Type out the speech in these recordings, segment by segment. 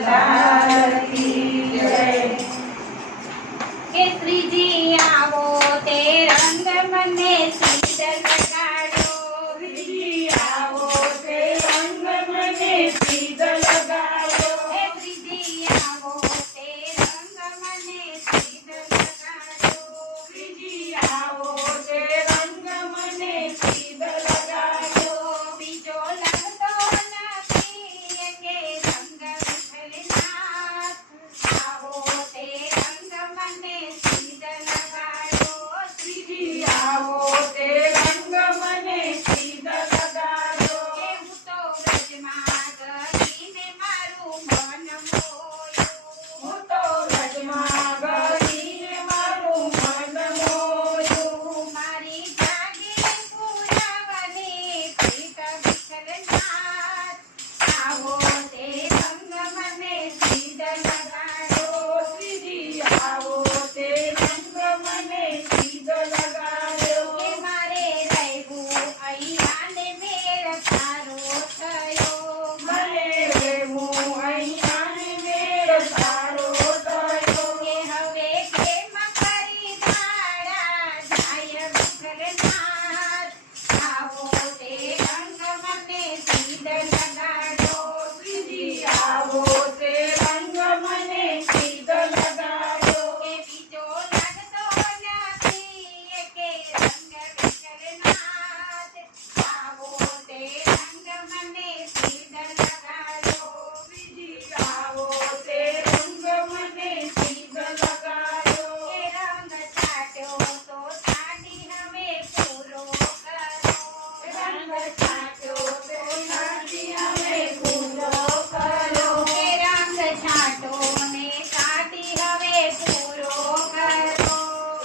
લાલ કી જય। કે શ્રીજી આવો તે રંગ મને સીધ લગાડો, શ્રીજી આવો તે રંગ મને સીધ લગાડો। હે શ્રીજી આવો તે રંગ મને સીધ લગાડો, શ્રીજી આવો તે રંગ મને સીધ લગાડો। બીજો લગતો નથી કે રંગ વિઠ્ઠલનાથ, આવો તે રંગ મને સીધ લગાડો, શ્રીજી આવો તે રંગ મને સીધ લગાડો। કે હું તો વ્રજમાં ગઈને મારું મન મોયું, હું તો વ્રજમાં ગઈને મારું મન મોયું। મારી જાગીર પુરાવાની પ્રીત વિઠ્ઠલનાથ, આવો તે રંગ મને સીધ લગાડો, શ્રીજી આવો તે રંગ મને સીધ લગાડો। કે મારે રહેવું અહીંયા ને મેળ તારો થયો, મને રહેવું અહીંયા ને મેળ તારો થયો। કે હવે કેમ કરી દાડા જાય વિઠ્ઠલનાથ, આવો તે રંગ મને સીધ લગાડો, શ્રીજી આવો તે રંગ મને સીધ લગાડો। કે બીજો લાગતો નથી કે રંગ વિઠ્ઠલનાથ, આવો તે રંગ મને સીધ લગાડો, શ્રીજી આવો તે રંગ મને સીધ લગાડો। કે રંગ છાટ્યો તો છાટી હવે પૂરો કરો, રંગ છાંટ્યો તો છાંટી હવે પૂરો કરો। કે રંગ છાંટો ને છાટી હવે પૂરો કરો,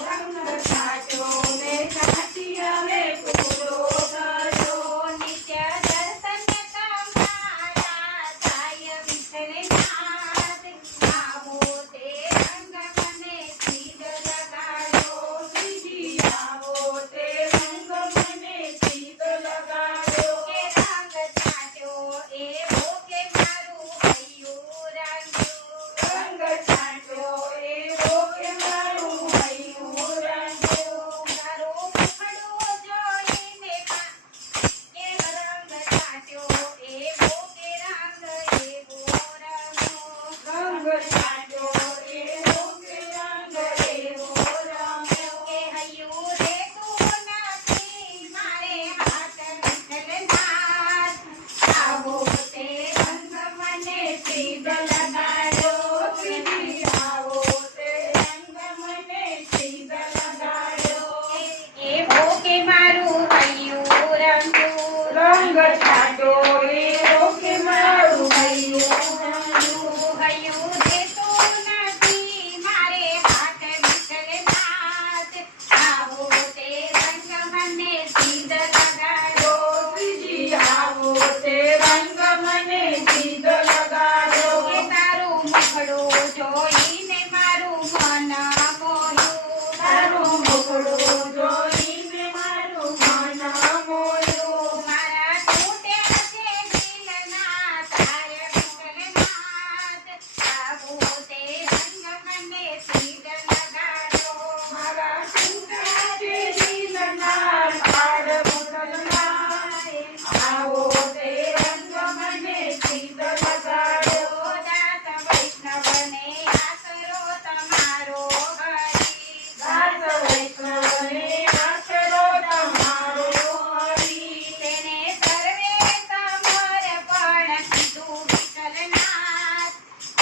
રંગ છાંટ્યો ને છાંટી હવે પૂરો કરો। નિત્ય દર્શન તમારા થાય વિઠ્ઠલનાથ, આવો તે રંગ મને સીધ લગાડો, શ્રીજી આવો તે રંગ મને સીધ લગાડો। કે રંગ છાંટ્યો એવો કે મારું હૈયું રાંધ્યું, રંગ છાંટ્યો એવો કે મારું હૈયું રાંધ્યું। મારું મુખડું જોઈને કે રંગ છાંટ્યો એવો કે રંગ એવો રંગો, રંગ છાંટ્યો એવો કે રંગ એવો રંગ્યો। કે હૈયું રેતું નથી મારે હાથ વિઠ્ઠલનાથ, આવો તે રંગ મને સીધ લગાડો, શ્રીજી આવો તે રંગ મને સીધ લગાડો। એવો કે મારું હૈયું રંગું, રંગ છાંટ્યો એવો કે મારું હૈયું રાંધ્યું। હૈયું રેતું નથી મારે હાથ વિઠ્ઠલનાથ, આવો તે રંગ મને સીધ લગાડો, શ્રીજી આવો તે રંગ મને સીધ લગાડો। કે તારું મુખડું જોઈને મારું મન મોહ્યું, તારું મુખડું જોઈને મારું મન મોહ્યું। મારા તૂટ્યા છે દિલના તાર વિઠ્ઠલનાથ, આવો તે રંગ મને સીધ લગાડો, મારા ટૂટા છે દિલના તાર વિઠ્ઠલનાથ, આવો તે રંગ મને સીધ લગાડો। દાસ વૈષ્ણવને આશરો તમારો હરી, દાસ વૈષ્ણવને આશરો તમારો હરી, તેને સર્વે સમર્પણ કીધું વિઠ્ઠલનાથ,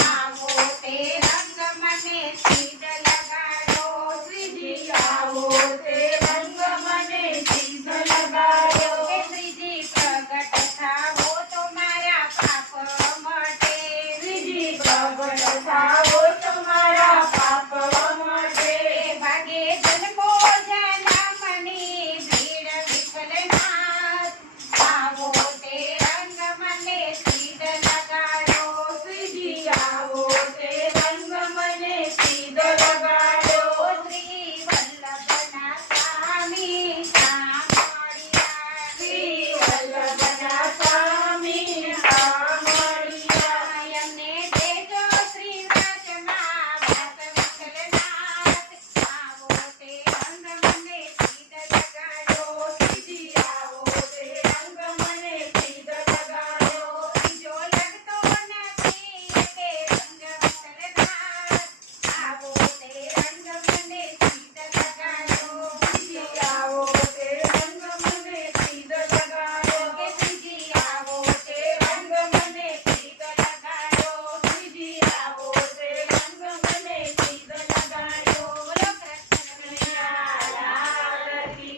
આવો તે રંગ મને સીધ લગાડો, શ્રીજી આવો તે રંગ મને સીધ લગાડો। કે શ્રીજી પ્રગટ થાવો તો મારા પાપ મટે, શ્રીજી પ્રગટ થાઓ તમારા પાપ માટે। ભાગે જન્મો જન્મની ભીડ વિઠ્ઠલનાથ, આવો તે રંગ મને સીધ લગાડો, શ્રીજી આવો તે રંગ મને સીધ લગાડો। શ્રી વલ્લભના સ્વામી સાંભળ્યા, શ્રી વલ્લભના સ્વામી સાંભળ્યા। એમને તેજ તે રંગ મને શીતળ